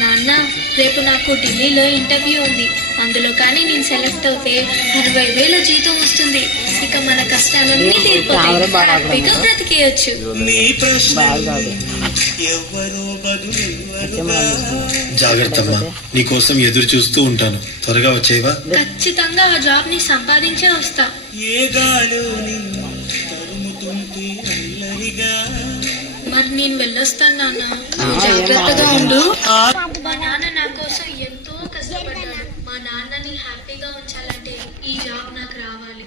నాన్న, రేపు నాకు ఢిల్లీలో ఇంటర్వ్యూ ఉంది. అందులో కానీ నేను సెలెక్ట్ అవుతే 60,000 జీతం వస్తుంది. ఇక మన కష్టాలన్నీ తీరిపోతాయి, హ్యాపీగా బ్రతికేయచ్చు. జాగ్రత్తమ్మా, నీకోసం ఎదురు చూస్తూ ఉంటాను. త్వరగా వచ్చేవా? ఖచ్చితంగా ఆ జాబ్ ని సంపాదించే వస్తా. మరి నేను వెళ్ళొస్తాను నాన్న, నువ్వు జాగ్రత్తగా ఉండు. మా నాన్న నా కోసం ఎంతో కష్టపడ్డాడు. మా నాన్నని హ్యాపీగా ఉంచాలంటే ఈ జాబ్ నాకు రావాలి.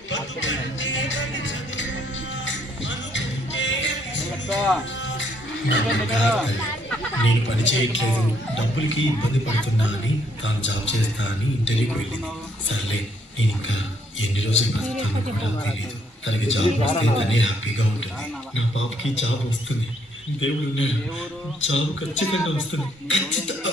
నేను పని చేయట్లేదు, డబ్బులకి ఇబ్బంది పడుతున్నా అని తాను జాబ్ చేస్తా అని ఇంటర్వ్యూకి వెళ్ళింది. సర్లే, నేను ఇంకా ఎన్ని రోజులు బతుకుతానో కూడా తెలియదు. తనకి జాబ్ వస్తే తనే హ్యాపీగా ఉంటుంది. నా పాపకి జాబ్ వస్తుంది, దేవుడు ఉన్నాడు, జాబ్ ఖచ్చితంగా వస్తుంది, ఖచ్చితంగా.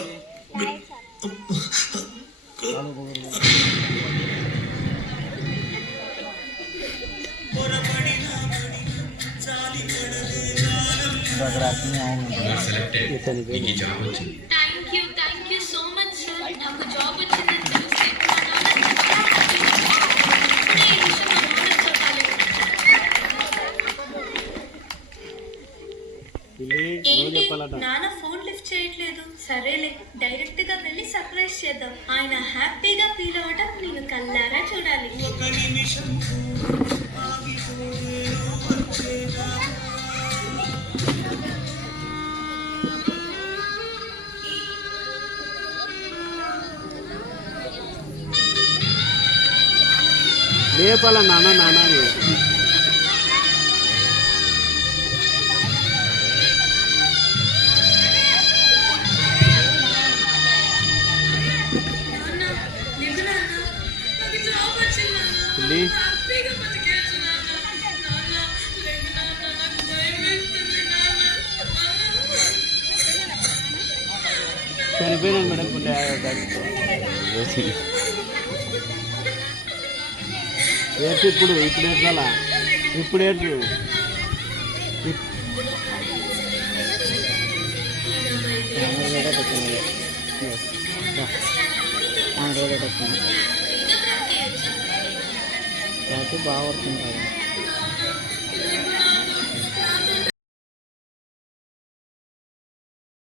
Thank you so much sir. నాకు జాబ్ వచ్చిందని తెలిస్తే మా నాన్న ఏంటి నాన్న ఫోన్ లిఫ్ట్ చేయట్లేదు? సరేలే, డైరెక్ట్ గా వెళ్ళి సర్ప్రైజ్ చేద్దాం. ఆయన హ్యాపీగా ఫీల్ అవ్వడం నేను కళ్ళారా చూడాలి. లేపాల నాన్న నాన్న చనిపోయినాను మేడం. ఏడ్చు ఇప్పుడు ఏడ్చాలా? ఇప్పుడు ఏడ్చు. బాగా పడుతుంది.